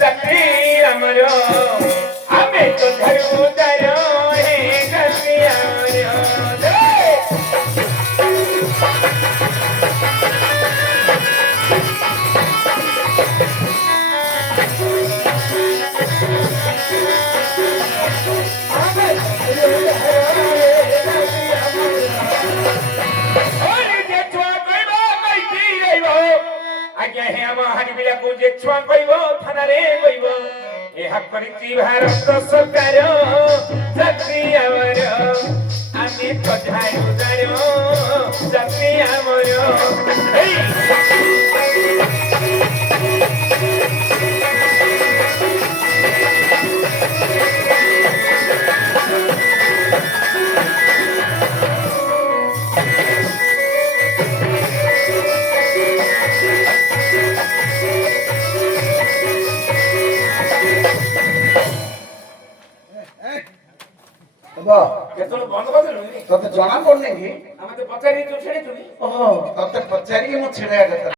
জাতি আমার আমি তো ধরু দারো হে জাতি আমার আজ্ঞা হে আমার হানিবিলাকু যে ছুয়া কইব থানারে কইব এ হাক করিছি ভারত সরকার জাতি আমার আমি তো ঝাড়ু দাঁড়ো জাতি আমার এই ବନ୍ଦ କରିଦେଲୁ ତତେ ଜଣା ପଡୁନି କି? ଆମେ ତ ପଚାରି ତୁ ଛେଳି ତୁନି ଓହୋ ତତେ ପଚାରିକି ମୁଁ ଛିଡେଇବା କଥା